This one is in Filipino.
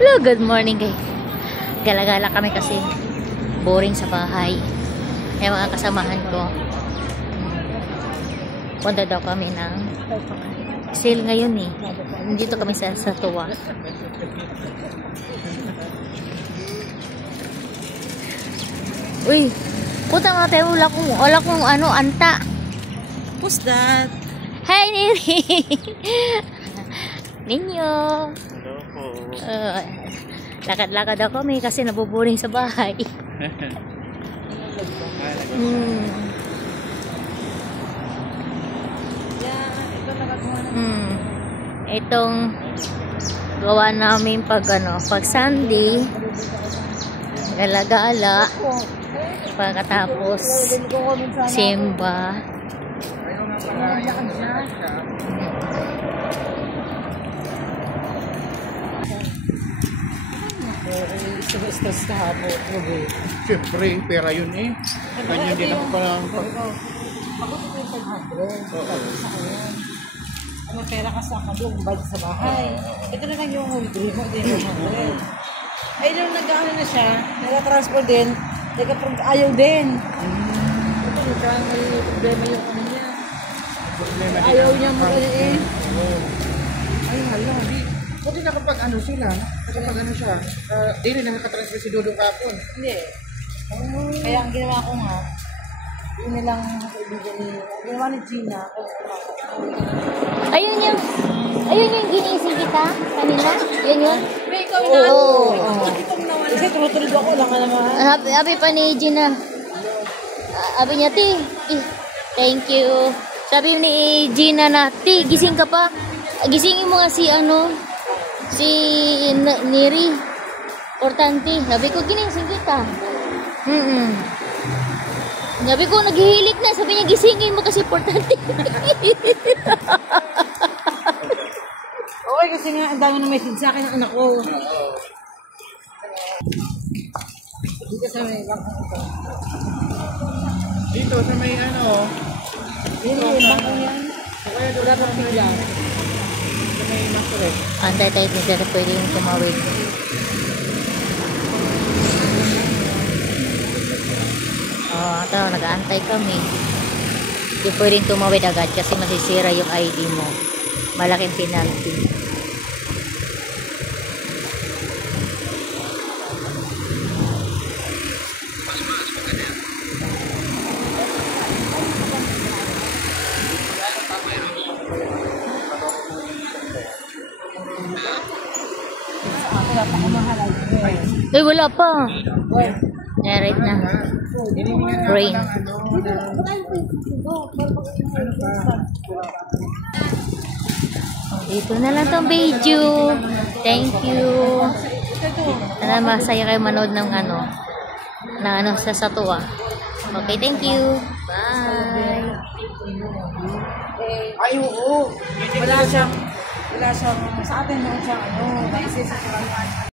Hello, good morning guys. Gala-gala kami kasi boring sa bahay. Yung mga kasamahan ko, punta daw kami ng sale ngayon eh. Dito kami sa Tuwa. Uy, puta nga tayo, wala kong ano, anta. Who's that? Hi, Neri. Ninyo. Hello po. Lakad-lakad ako kami kasi nabuburing sa bahay. Itong gawa namin pag Sunday, gala-gala, pagkatapos simba. Stress ka hapon. Siyempre, pera yun eh. Kanya din ako parang... Pagod ko yung 500. Sa kanya. Ano pera ka sa kabog, budget sa bahay. Ito na lang yung dream mo, din yung 100. Ay, nung nag-ano na siya, nag-transfer din, ayaw din. Ito, may problema yung ano niya. Ayaw niya mag-ano Ay, hala, di. Buti na kapag ano sila, kapag ano siya, di rin nakakatransfer si Dodo kapon. Hindi. Kaya ang ginawa ko nga, yun nilang ginawa ni Gina. Ayun yung ginising kita kanina? Yun yun? May ikaw na. Oo. Kasi tulog ako lang naman. Sabi pa ni Gina. Sabi niya, Ti, thank you. Sabi ni Gina na, Ti, gising ka pa. Gisingin mo nga si Neri. Importante. Sabi ko, ginising kita. Sabi ko, naghihilik na. Sabi niya, gisingin mo kasi importante. Okay, kasi nga, ang dami ng message sa akin ng anak ko. Dito sa may bangkang ito. Dito sa may ano, Yun yung bangkang yan. kaya doon sa may masure. Antay tayo dito, pwede yung tumawid. Ito, nag-aantay kami. Hindi pwedeng tumawid agad kasi masisira yung ID mo. Malaking penalty. Wala pa kumahalay. Wala pa. Right na. Rain. Dito na lang tong video. Thank you. Sana masaya kayo manood ng sa Tuwa. Okay, thank you. Bye. Ay, oo. Wala siyang, sa atin, meron siyang,